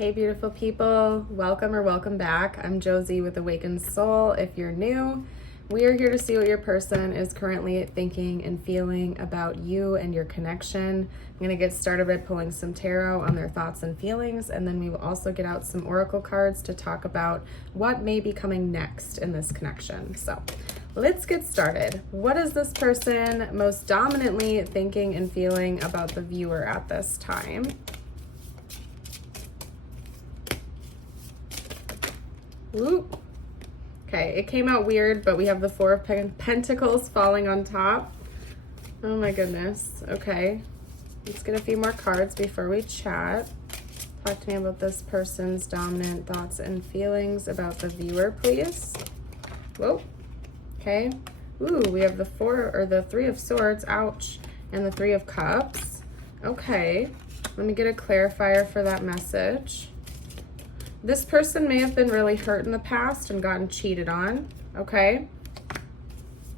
Hey beautiful people, welcome or welcome back. I'm Josie with Awakened Soul. If you're new, we are here to see what your person is currently thinking and feeling about you and your connection. I'm going to get started by pulling some tarot on their thoughts and feelings, and then we will also get out some oracle cards to talk about what may be coming next in this connection. So let's get started. What is this person most dominantly thinking and feeling about the viewer at this time? Ooh. Okay, it came out weird, but we have the Four of Pentacles falling on top. Oh my goodness. Okay, let's get a few more cards before we chat. Talk to me about this person's dominant thoughts and feelings about the viewer, please. Whoa. Okay. Ooh, we have the Three of Swords, ouch, and the Three of Cups. Okay, let me get a clarifier for that message. This person may have been really hurt in the past and gotten cheated on, okay?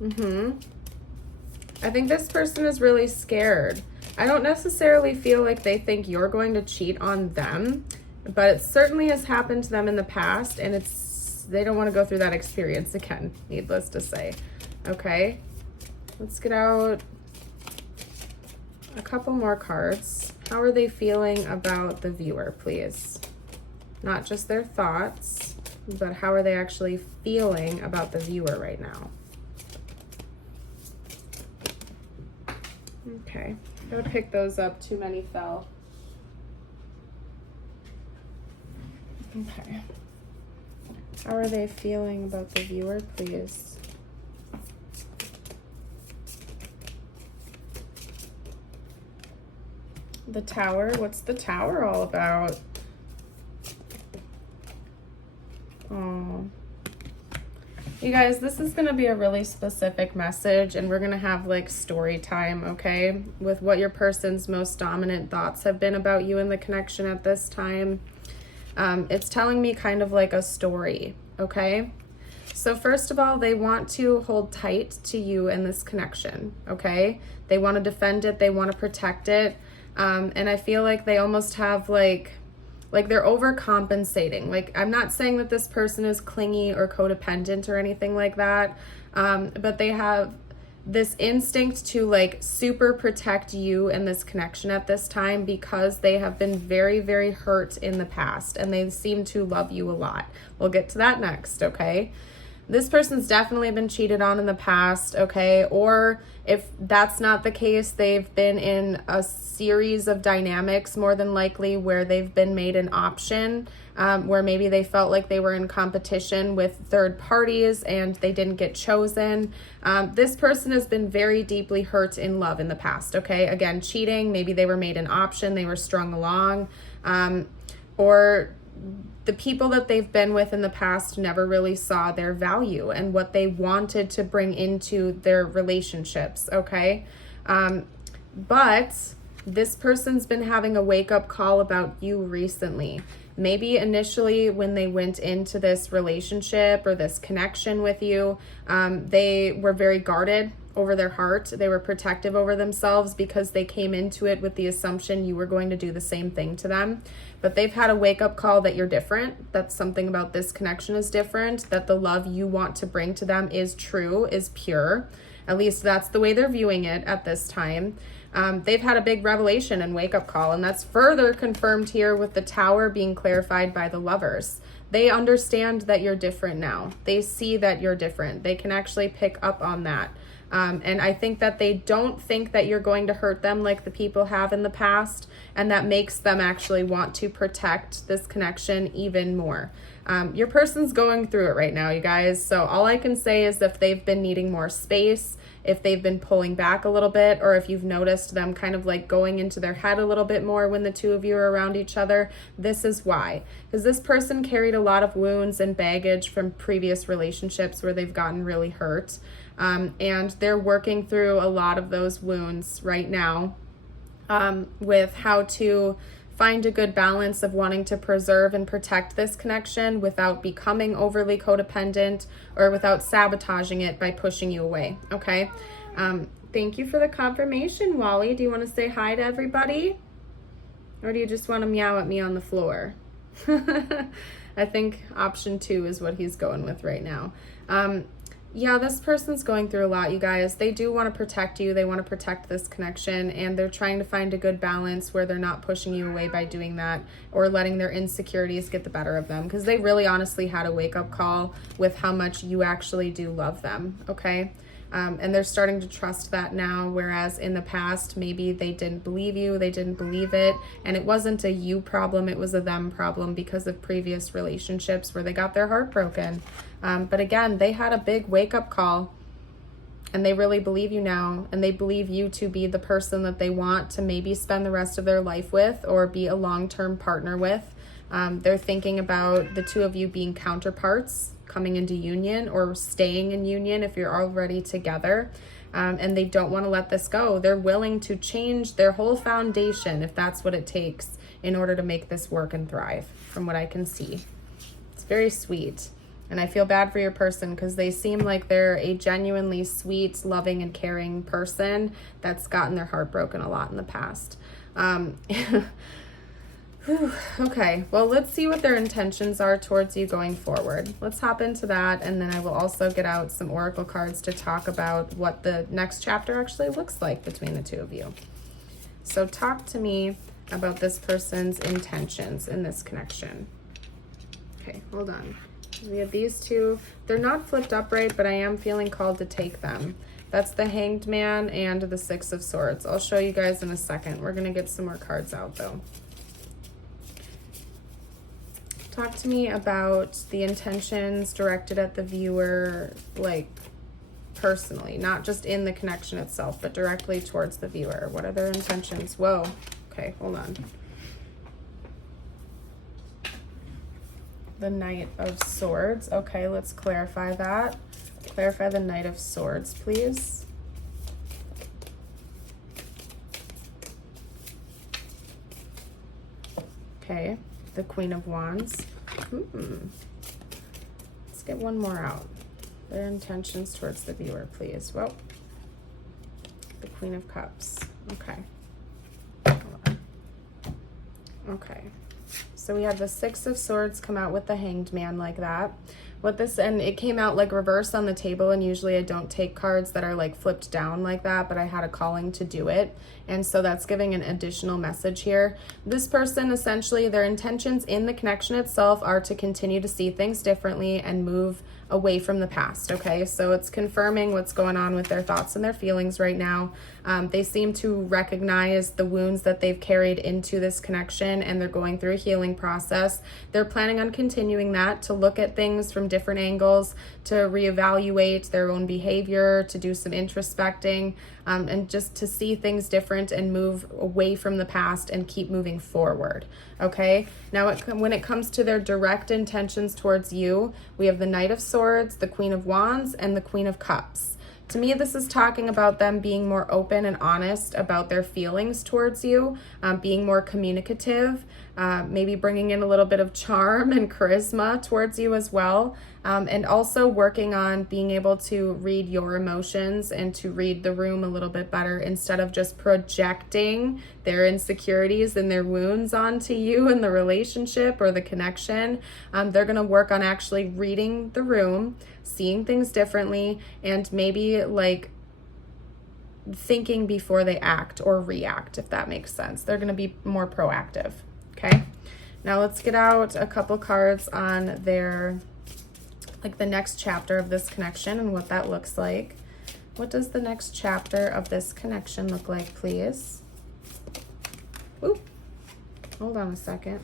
I think this person is really scared. I don't necessarily feel like they think you're going to cheat on them, but it certainly has happened to them in the past, and they don't want to go through that experience again, needless to say, okay? Let's get out a couple more cards. How are they feeling about the viewer, please? Not just their thoughts, but how are they actually feeling about the viewer right now? Okay, gotta pick those up. Too many fell. Okay. How are they feeling about the viewer, please? The Tower. What's the Tower all about? Oh, you guys, this is going to be a really specific message, and we're going to have like story time, okay, with what your person's most dominant thoughts have been about you in the connection at this time. It's telling me kind of like a story, okay? So first of all, they want to hold tight to you in this connection, okay? They want to defend it. They want to protect it. And I feel like they almost have like they're overcompensating. Like, I'm not saying that this person is clingy or codependent or anything like that, but they have this instinct to like super protect you in this connection at this time because they have been very, very hurt in the past and they seem to love you a lot. We'll get to that next, okay? This person's definitely been cheated on in the past, okay? Or if that's not the case, they've been in a series of dynamics, more than likely, where they've been made an option, where maybe they felt like they were in competition with third parties and they didn't get chosen. This person has been very deeply hurt in love in the past, okay? Again, cheating, maybe they were made an option, they were strung along, or the people that they've been with in the past never really saw their value and what they wanted to bring into their relationships, okay? But this person's been having a wake-up call about you recently. Maybe initially when they went into this relationship or this connection with you, they were very guarded over their heart. They were protective over themselves because they came into it with the assumption you were going to do the same thing to them. But they've had a wake-up call that you're different, that something about this connection is different, that the love you want to bring to them is true, is pure. At least that's the way they're viewing it at this time. They've had a big revelation and wake-up call, and that's further confirmed here with the Tower being clarified by the Lovers. They understand that you're different now. They see that you're different. They can actually pick up on that. And I think that they don't think that you're going to hurt them like the people have in the past, and that makes them actually want to protect this connection even more. Your person's going through it right now, you guys. So all I can say is if they've been needing more space, if they've been pulling back a little bit, or if you've noticed them kind of like going into their head a little bit more when the two of you are around each other, this is why. Because this person carried a lot of wounds and baggage from previous relationships where they've gotten really hurt. And they're working through a lot of those wounds right now with how to find a good balance of wanting to preserve and protect this connection without becoming overly codependent or without sabotaging it by pushing you away, okay? Thank you for the confirmation, Wally. Do you want to say hi to everybody? Or do you just want to meow at me on the floor? I think option 2 is what he's going with right now. Yeah, this person's going through a lot, you guys. They do want to protect you. They want to protect this connection, and they're trying to find a good balance where they're not pushing you away by doing that or letting their insecurities get the better of them, because they really honestly had a wake-up call with how much you actually do love them, okay? And they're starting to trust that now, whereas in the past, maybe they didn't believe you, they didn't believe it, and it wasn't a you problem, it was a them problem because of previous relationships where they got their heart broken. But again, they had a big wake-up call, and they really believe you now, and they believe you to be the person that they want to maybe spend the rest of their life with or be a long-term partner with. They're thinking about the two of you being counterparts, coming into union or staying in union if you're already together, and they don't want to let this go. They're willing to change their whole foundation if that's what it takes in order to make this work and thrive, from what I can see. It's very sweet, and I feel bad for your person because they seem like they're a genuinely sweet, loving, and caring person that's gotten their heart broken a lot in the past. Okay, well, let's see what their intentions are towards you going forward. Let's hop into that, and then I will also get out some oracle cards to talk about what the next chapter actually looks like between the two of you. So talk to me about this person's intentions in this connection. Okay, hold on. We have these two. They're not flipped upright, but I am feeling called to take them. That's the Hanged Man and the Six of Swords. I'll show you guys in a second. We're going to get some more cards out, though. Talk to me about the intentions directed at the viewer, like personally, not just in the connection itself, but directly towards the viewer. What are their intentions? Whoa. Okay, hold on. The Knight of Swords. Okay, let's clarify that. Clarify the Knight of Swords, please. Okay. The Queen of Wands. Let's get one more out. Their intentions towards the viewer, please. Well, the Queen of Cups. Okay. Hold on. Okay. So we have the Six of Swords come out with the Hanged Man like that. What this, and it came out like reversed on the table, and usually I don't take cards that are like flipped down like that, but I had a calling to do it, and so that's giving an additional message here. This person, essentially, their intentions in the connection itself are to continue to see things differently and move away from the past, okay? So it's confirming what's going on with their thoughts and their feelings right now. They seem to recognize the wounds that they've carried into this connection, and they're going through a healing process. They're planning on continuing that, to look at things from different angles, to reevaluate their own behavior, to do some introspecting, and just to see things different and move away from the past and keep moving forward, okay? Now, when it comes to their direct intentions towards you, we have the Knight of Swords, the Queen of Wands, and the Queen of Cups. To me, this is talking about them being more open and honest about their feelings towards you, being more communicative, maybe bringing in a little bit of charm and charisma towards you as well, and also working on being able to read your emotions and to read the room a little bit better instead of just projecting their insecurities and their wounds onto you in the relationship or the connection. They're going to work on actually reading the room, seeing things differently, and maybe like thinking before they act or react, if that makes sense. They're going to be more proactive. Okay, now let's get out a couple cards on their, like the next chapter of this connection and what that looks like. What does the next chapter of this connection look like, please? Oop, hold on a second.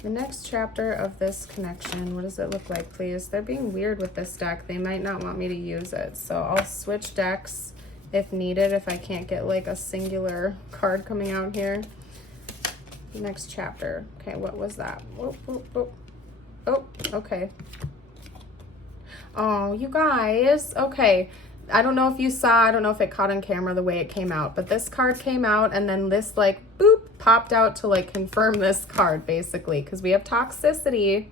The next chapter of this connection, what does it look like, please? They're being weird with this deck. They might not want me to use it, so I'll switch decks if needed, if I can't get like a singular card coming out here. Next chapter. Okay, what was that? Whoop, whoop, whoop. Oh, okay. Oh, you guys. Okay. I don't know if you saw, I don't know if it caught on camera the way it came out, but this card came out and then this like boop popped out to like confirm this card basically, because we have toxicity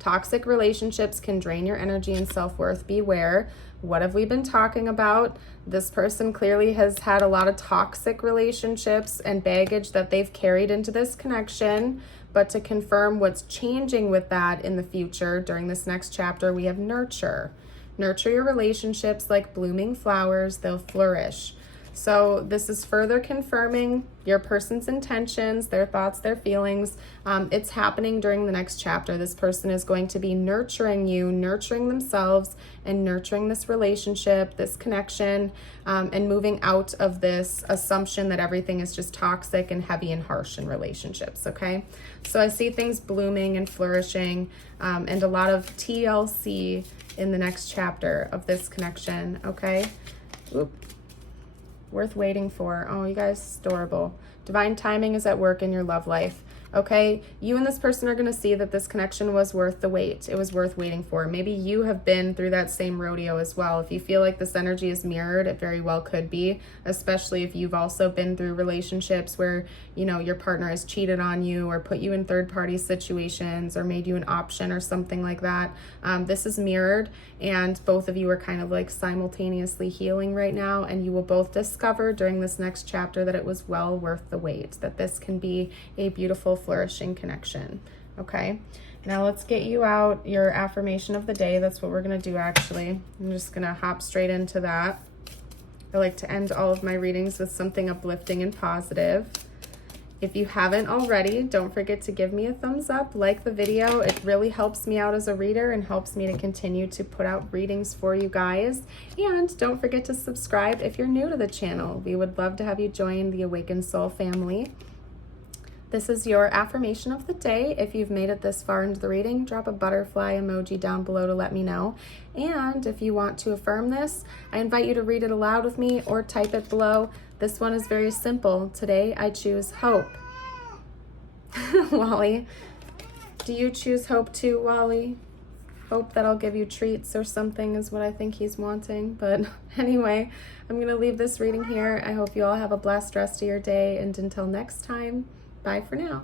Toxic relationships can drain your energy and self-worth. Beware. What have we been talking about? This person clearly has had a lot of toxic relationships and baggage that they've carried into this connection. But to confirm what's changing with that in the future, during this next chapter, we have nurture. Nurture your relationships like blooming flowers, they'll flourish. So this is further confirming your person's intentions, their thoughts, their feelings. It's happening during the next chapter. This person is going to be nurturing you, nurturing themselves, and nurturing this relationship, this connection, and moving out of this assumption that everything is just toxic and heavy and harsh in relationships, okay? So I see things blooming and flourishing, and a lot of TLC in the next chapter of this connection, okay? Oop. Worth waiting for. Oh, you guys, adorable. Divine timing is at work in your love life. Okay, you and this person are going to see that this connection was worth the wait. It was worth waiting for. Maybe you have been through that same rodeo as well. If you feel like this energy is mirrored, it very well could be, especially if you've also been through relationships where, you know, your partner has cheated on you or put you in third-party situations or made you an option or something like that. This is mirrored, and both of you are kind of like simultaneously healing right now, and you will both discover during this next chapter that it was well worth the wait, that this can be a beautiful, flourishing connection. Okay, now let's get you out your affirmation of the day. That's what we're going to do, actually. I'm just going to hop straight into that. I like to end all of my readings with something uplifting and positive. If you haven't already, don't forget to give me a thumbs up, like the video. It really helps me out as a reader and helps me to continue to put out readings for you guys. And don't forget to subscribe if you're new to the channel. We would love to have you join the Awakened Soul family. This is your affirmation of the day. If you've made it this far into the reading, drop a butterfly emoji down below to let me know. And if you want to affirm this, I invite you to read it aloud with me or type it below. This one is very simple. Today, I choose hope. Wally, do you choose hope too, Wally? Hope that I'll give you treats or something is what I think he's wanting. But anyway, I'm going to leave this reading here. I hope you all have a blessed rest of your day. And until next time, bye for now.